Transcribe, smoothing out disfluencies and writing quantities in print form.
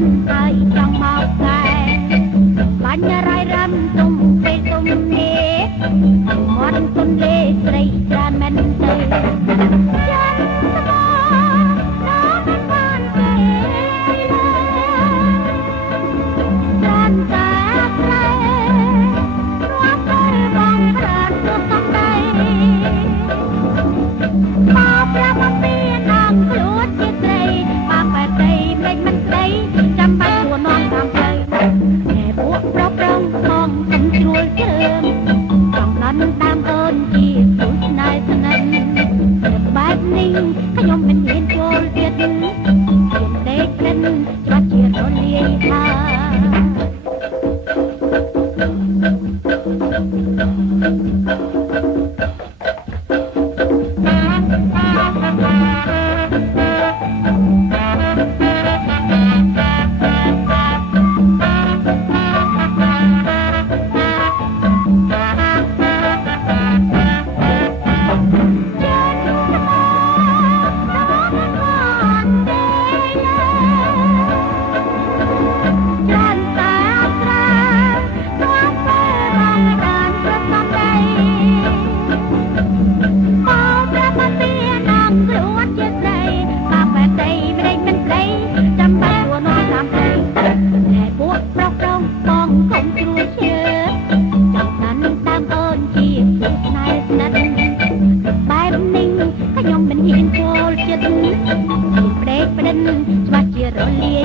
ន់ហើយចង់មកកែបាញ់រៃរំទុំពេលទុំនេះមាត់ទុនលេស្រីច្រើនមែនទេចាន់ស្មោដល់មិនបានទេច្រើនតែផ្លែរាប់ពេលបងប្រានទៅសំដីមកប្រាប់អំពីនាងខ្លួនជាស្រីមកបែបដីភ្លេចមិនស្ដីចាំបាច់ួនាំតាមផ្លូវតែពួកប្រុសប្រងផងសុំជ្រួលជើងកំឡុនតាមអូនជាគូស្នេហ៍ស្និទ្ធបែបនេះខ្ញុំមិនហ៊ានចូលចិត្តជាដេកក្លិនច្បាស់ជារលាយថាខ្ញុំមិនហ៊ានចូលចិត្តព្រេកផ្ដិនច្បាស់ជារលាយ